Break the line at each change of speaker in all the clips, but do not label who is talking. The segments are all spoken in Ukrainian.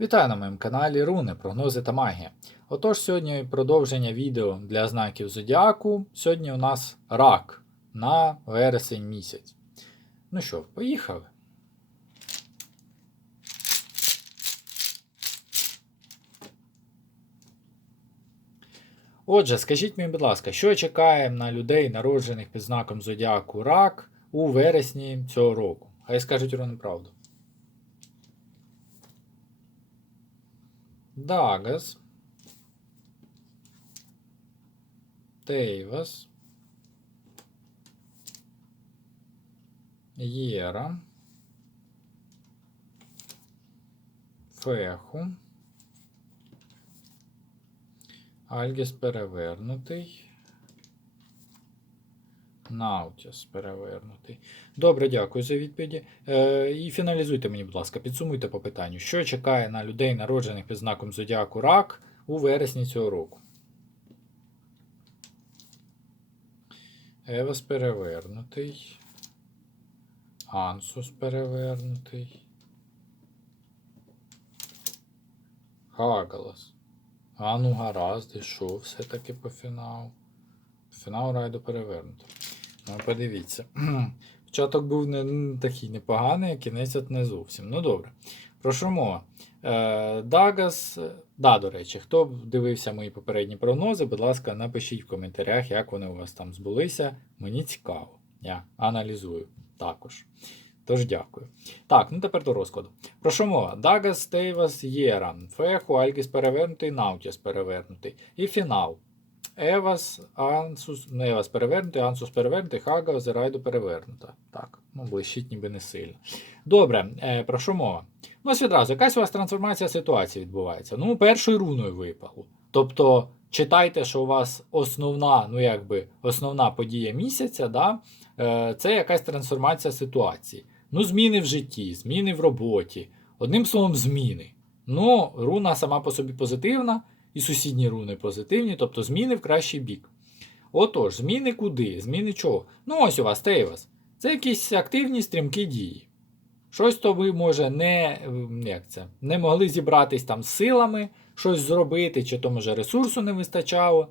Вітаю на моєму каналі Руни, прогнози та магія. Отож, сьогодні продовження відео для знаків Зодіаку. Сьогодні у нас рак на вересень місяць. Ну що, поїхали. Отже, скажіть мені, будь ласка, що чекає на людей, народжених під знаком Зодіаку рак у вересні цього року? Хай скажуть руни правду. Дагас. Тейвас. Єра. Феху. Альгіс перевернутий. Наутіс перевернутий. Добре, дякую за відповіді. Е, і фіналізуйте мені, будь ласка, підсумуйте по питанню, що чекає на людей, народжених під знаком Зодіаку Рак у вересні цього року. Евас перевернутий. Ансус перевернутий. Хагалас. А ну гаразд, що все-таки по фіналу? Фінал райду перевернуто. Подивіться. Початок був не не такий непоганий, а кінець не зовсім. Ну добре. Про що мова? Е, Дагас. Да, до речі, хто дивився мої попередні прогнози, будь ласка, напишіть в коментарях, як вони у вас там збулися. Мені цікаво. Я аналізую також. Тож дякую. Так, ну тепер до розкладу. Про що мова? Дагас, Тейвас, Єра, Феху, Альгіс перевернутий, Наутіс перевернутий. І фінал. Евас, Ансус, ну, Евас перевернутий, Ансус перевернутий, Хага, Зерайду перевернута. Так, ну блищить ніби не сильно. Добре, е, про що мова? Ну, ось відразу, якась у вас трансформація ситуації відбувається. Ну, першою руною випало. Тобто, читайте, що у вас основна, ну якби, основна подія місяця, да, е, це якась трансформація ситуації. Ну, зміни в житті, зміни в роботі. Одним словом, зміни. Ну, руна сама по собі позитивна і сусідні руни позитивні, тобто зміни в кращий бік. Отож, зміни куди? Зміни чого? Ну, ось у вас Тейвас. Це якісь активні стрімкі дії. Щось то ви, може, не як це, не могли зібратись там з силами, щось зробити, чи то, може, ресурсу не вистачало,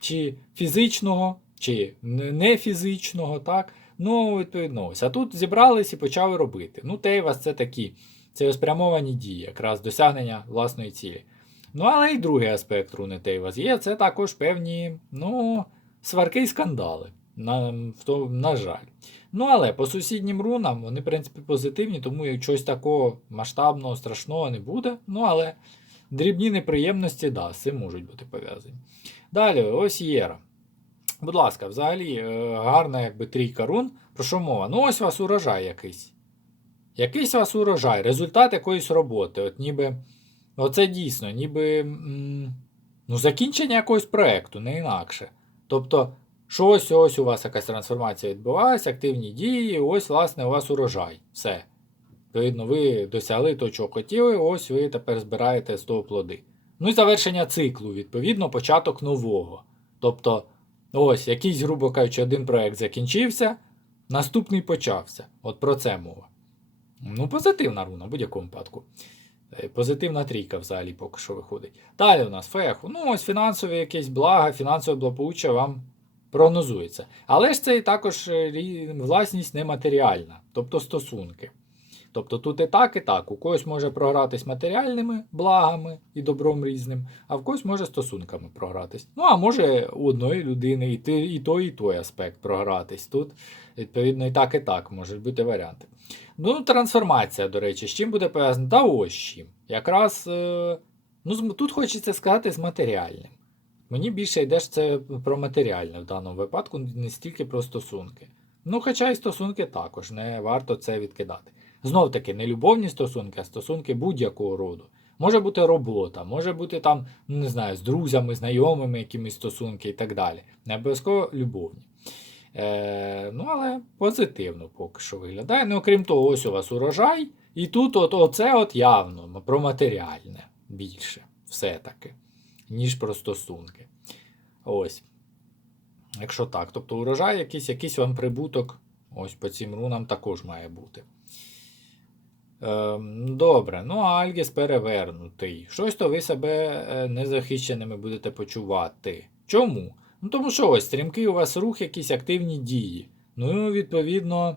чи фізичного, чи не фізичного, так? Ну, відповідно, ось. А тут зібрались і почали робити. Ну, Тейвас це такі цілеспрямовані дії, якраз досягнення власної цілі. Ну, але й другий аспект руни Тейвас є, це також певні ну, сварки і скандали. На, то, на жаль. Ну, але по сусіднім рунам вони, в принципі, позитивні, тому як щось такого масштабного, страшного не буде. Ну, але дрібні неприємності, да, з цим можуть бути пов'язані. Далі, ось Єра. Будь ласка, взагалі, е, гарна якби трійка рун. Про що мова? Ну, ось вас урожай якийсь. Якийсь вас урожай, результат якоїсь роботи. От ніби. Оце дійсно, ніби ну, закінчення якогось проєкту, не інакше. Тобто, щось ось у вас якась трансформація відбувається, активні дії, ось, власне, у вас урожай. Все. Відповідно, ви досягли того, чого хотіли, ось ви тепер збираєте з того плоди. Ну і завершення циклу, відповідно, початок нового. Тобто, ось якийсь, грубо кажучи, один проєкт закінчився, наступний почався. От про це мова. Ну, позитивна руна в будь-якому випадку. Е, Позитивна трійка взагалі поки що виходить. Далі у нас феху. Ну, ось фінансові якісь блага, фінансове благополуччя вам прогнозується. Але ж це і також е, власність нематеріальна, тобто стосунки. Тобто тут і так, і так. У когось може програтись матеріальними благами і добром різним, а в когось може стосунками програтись. Ну, а може у одної людини і, ти, і той, і той аспект програтись. Тут, відповідно, і так, і так можуть бути варіанти. Ну, трансформація, до речі, з чим буде пов'язана? Та ось чим. Якраз е, ну, тут хочеться сказати з матеріальним. Мені більше йде ж це про матеріальне в даному випадку, не стільки про стосунки. Ну, хоча і стосунки також, не варто це відкидати. Знов таки, не любовні стосунки, а стосунки будь-якого роду. Може бути робота, може бути там, не знаю, з друзями, знайомими якимись стосунки і так далі. Не обов'язково любовні. Е, Ну, але позитивно поки що виглядає. Ну, окрім того, ось у вас урожай. І тут от, оце от явно про матеріальне більше все-таки, ніж про стосунки. Ось. Якщо так, тобто урожай якийсь, якийсь вам прибуток, ось по цим рунам також має бути. Ем, добре, ну а Альгіс перевернутий. Щось то ви себе е, незахищеними будете почувати. Чому? Ну тому що ось стрімкий у вас рух, якісь активні дії. Ну, відповідно,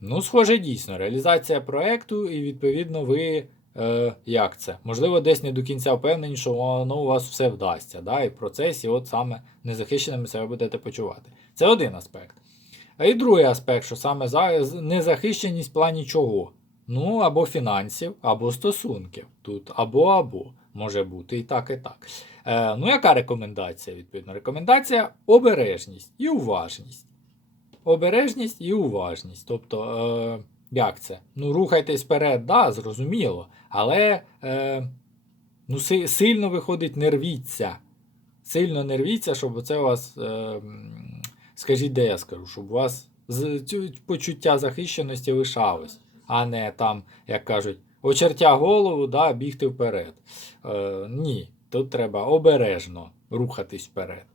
ну, схоже, дійсно, реалізація проекту, і відповідно ви. Е, як це? Можливо, десь не до кінця впевнені, що воно у вас все вдасться. Да? І в процесі, от саме незахищеними себе будете почувати. Це один аспект. А і другий аспект, що саме за незахищеність в плані чого? Ну, або фінансів, або стосунків. Тут або або може бути і так, і так. Е, ну, яка рекомендація? Відповідно? Рекомендація обережність і уважність. Обережність і уважність. Тобто, е, як це? Ну, рухайтесь вперед, да, зрозуміло. Але е, ну, си- сильно виходить, не рвіться. Сильно не рвіться, щоб це у вас, е, скажіть, де я скажу, щоб у вас почуття захищеності лишалось, а не там, як кажуть, очертя голову, да, бігти вперед. Е, ні, тут треба обережно рухатись вперед.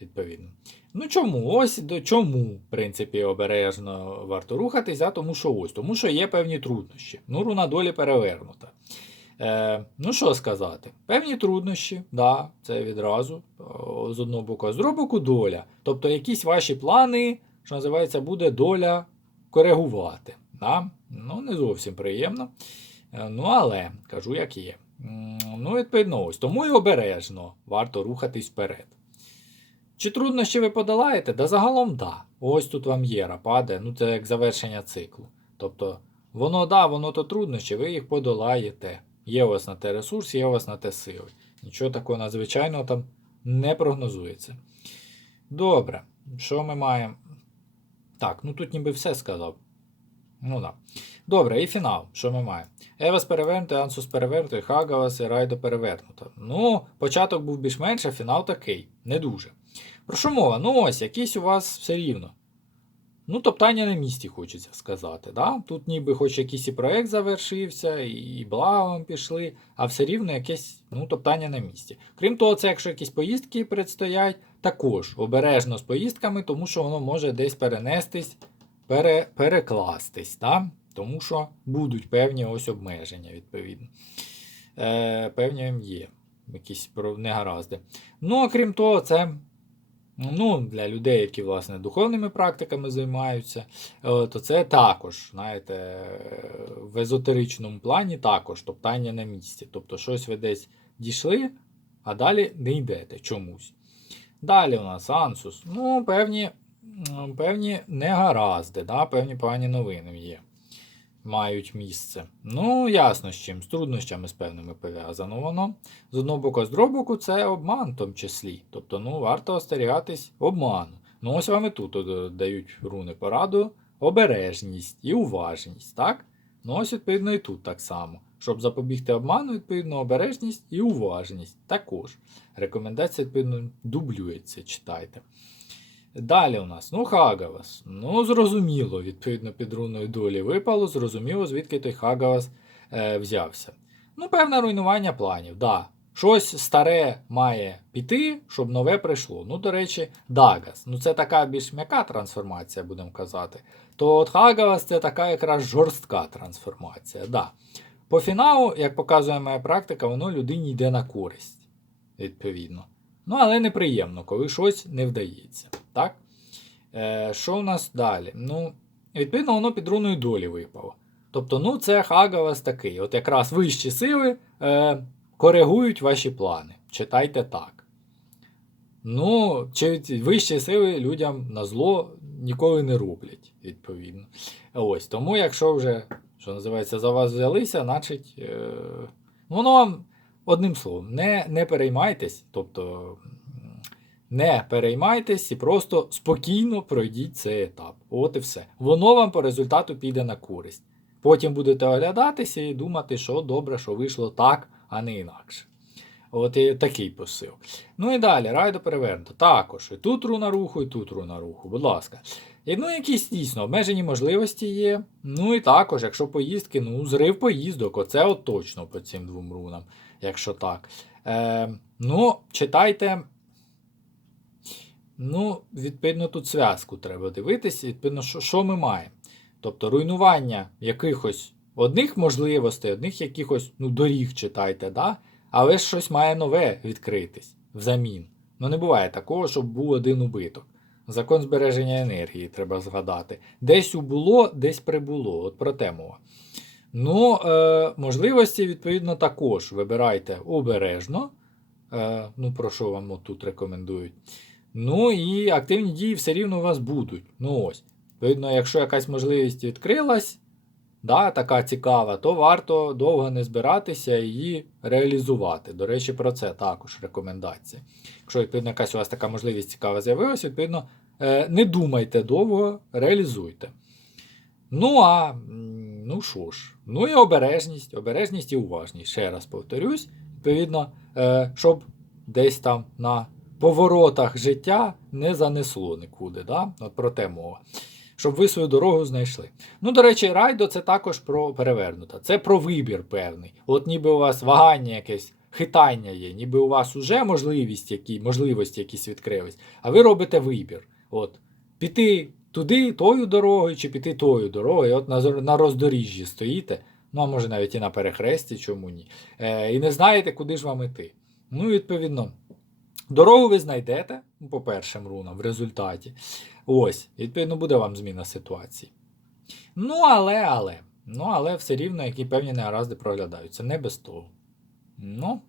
Відповідно. Ну чому? Ось до чому, в принципі, обережно варто рухатись, а тому що ось, тому що є певні труднощі. Ну, руна долі перевернута. Е, ну, що сказати? Певні труднощі, да, це відразу з одного боку, а з другого боку доля. Тобто якісь ваші плани, що називається, буде доля коригувати. Да? Ну, не зовсім приємно. Е, ну, але кажу, як є. Ну, відповідно, ось. Тому і обережно варто рухатись вперед. Чи труднощі ви подолаєте? Да загалом да. Ось тут вам є рападе, ну це як завершення циклу. Тобто, воно да, воно то труднощі, ви їх подолаєте. Є у вас на те ресурс, є у вас на те сили. Нічого такого надзвичайного там не прогнозується. Добре, що ми маємо? Так, ну тут ніби все сказав. Ну да. Добре, і фінал. Що ми маємо? Евас перевернутий, Ансус перевернутий, Хагавас і Райдо перевернуто. Ну, початок був більш-менш, а фінал такий. Не дуже. Про що мова? Ну ось, якийсь у вас все рівно. Ну, топтання на місці, хочеться сказати. Да? Тут ніби хоч якийсь і проект завершився, і блага вам пішли, а все рівно якесь ну, топтання на місці. Крім того, це якщо якісь поїздки предстоять, також обережно з поїздками, тому що воно може десь перенестись, пере, перекластись. Да? Тому що будуть певні ось обмеження, відповідно. Е, певні є якісь негаразди. Ну, а крім того, це ну, для людей, які власне духовними практиками займаються, е, то це також, знаєте, в езотеричному плані також топтання на місці. Тобто щось ви десь дійшли, а далі не йдете чомусь. Далі у нас ансус. Ну, певні, певні негаразди, да? певні погані новини є. Мають місце. Ну, ясно з чим, з труднощами з певними пов'язано воно. З одного боку, з другого боку, це обман в тому числі. Тобто, ну, варто остерігатись обману. Ну, ось вам і тут дають руни пораду, обережність і уважність, так? Ну, ось, відповідно, і тут так само. Щоб запобігти обману, відповідно, обережність і уважність також. Рекомендація, відповідно, дублюється, читайте. Далі у нас, ну, Хагавас. Ну, зрозуміло, відповідно, під руною долі випало, зрозуміло, звідки той Хагавас е, взявся. Ну, певне руйнування планів, да. Щось старе має піти, щоб нове прийшло. Ну, до речі, Дагас. Ну, це така більш м'яка трансформація, будемо казати. То от Хагавас це така якраз жорстка трансформація. Да. По фіналу, як показує моя практика, воно людині йде на користь, відповідно. Ну, але неприємно, коли щось не вдається. Так? Е, що у нас далі? Ну, відповідно, воно під руною долі випало. Тобто, ну, це Хагавас такий. От якраз вищі сили е, коригують ваші плани. Читайте так. Ну, чи вищі сили людям на зло ніколи не роблять, відповідно. Ось, тому, якщо вже, що називається, за вас взялися, значить, е, воно вам одним словом, не, не переймайтесь, тобто не переймайтесь і просто спокійно пройдіть цей етап. От і все. Воно вам по результату піде на користь. Потім будете оглядатися і думати, що добре, що вийшло так, а не інакше. От і такий посил. Ну і далі, райдо перевернуто. Також і тут руна руху, і тут руна руху, будь ласка. І, ну, якісь дійсно обмежені можливості є. Ну і також, якщо поїздки, ну, зрив поїздок, оце от точно по цим двом рунам, якщо так. Е, ну, читайте. Ну, відповідно, тут зв'язку треба дивитися, відповідно, що, що ми маємо. Тобто руйнування якихось одних можливостей, одних якихось ну, доріг читайте, да? але щось має нове відкритись взамін. Ну не буває такого, щоб був один убиток. Закон збереження енергії треба згадати. Десь убуло, десь прибуло. От про те мова. Ну, е, можливості, відповідно, також вибирайте обережно. Е, ну, про що вам тут рекомендують. Ну і активні дії все рівно у вас будуть. Ну ось. Відповідно, якщо якась можливість відкрилась, да, така цікава, то варто довго не збиратися і її реалізувати. До речі, про це також рекомендація. Якщо відповідно якась у вас така можливість цікава з'явилася, відповідно, е, не думайте довго, реалізуйте. Ну а ну що ж, ну і обережність, обережність і уважність. Ще раз повторюсь, відповідно, е, щоб десь там на поворотах життя не занесло нікуди. Да? От про те мова. Щоб ви свою дорогу знайшли. Ну, до речі, райдо це також про перевернута. Це про вибір певний. От ніби у вас вагання якесь, хитання є, ніби у вас уже можливість, які, можливості якісь відкрились, а ви робите вибір. От, піти туди, тою дорогою, чи піти тою дорогою, от на, на роздоріжжі стоїте, ну а може навіть і на перехресті, чому ні. Е, і не знаєте, куди ж вам іти. Ну, і відповідно, дорогу ви знайдете ну, по першим рунам в результаті. Ось, відповідно, буде вам зміна ситуації. Ну, але, але, ну, але все рівно, які певні негаразди проглядаються. Не без того. Ну,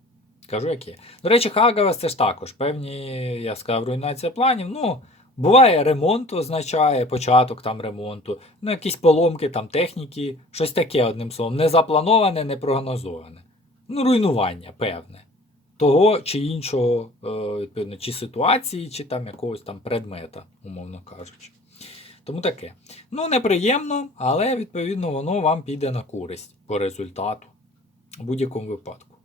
кажу, як є. До речі, Хагавес це ж також певні, я сказав, руйнація планів. Ну, буває, ремонт означає, початок там ремонту, ну, якісь поломки там техніки, щось таке, одним словом, не заплановане, не. Ну, руйнування, певне. Того чи іншого, е, відповідно, чи ситуації, чи там якогось там предмета, умовно кажучи. Тому таке. Ну, неприємно, але відповідно воно вам піде на користь по результату у будь-якому випадку.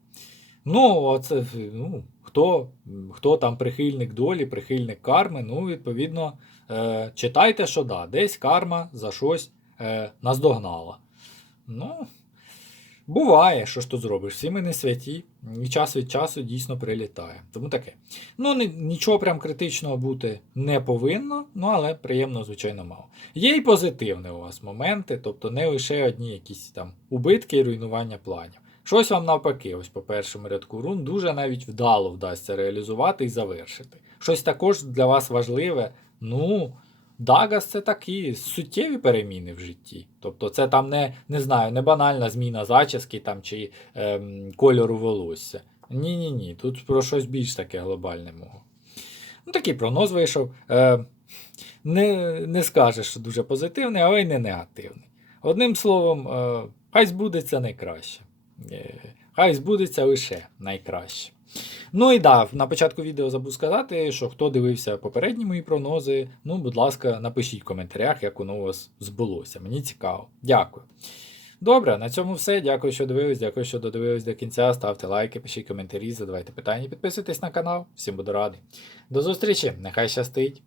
Ну, оце, ну, хто, хто там прихильник долі, прихильник карми, ну, відповідно, е, читайте, що да, десь карма за щось е, наздогнала. Ну, буває, що ж тут зробиш. Всі ми не святі, і час від часу дійсно прилітає. Тому таке. Ну, ні- нічого прям критичного бути не повинно, ну але приємно, звичайно, мало. Є і позитивні у вас моменти, тобто не лише одні якісь там убитки і руйнування планів. Щось вам навпаки, ось по першому рядку рун дуже навіть вдало вдасться реалізувати і завершити. Щось також для вас важливе. Ну, Дагас це такі суттєві переміни в житті. Тобто це там не, не знаю, не банальна зміна зачіски там, чи ем, кольору волосся. Ні-ні ні, тут про щось більш таке глобальне мого. Ну, такий прогноз вийшов. Е, не, не скажеш, що дуже позитивний, але й не негативний. Одним словом, е, хай збудеться найкраще. Е, Хай збудеться лише найкраще. Ну і да, на початку відео забув сказати, що хто дивився попередні мої прогнози, ну, будь ласка, напишіть в коментарях, як воно у вас збулося. Мені цікаво. Дякую. Добре, на цьому все. Дякую, що дивились. Дякую, що додивились до кінця. Ставте лайки, пишіть коментарі, задавайте питання, підписуйтесь на канал. Всім буду радий. До зустрічі! Нехай щастить!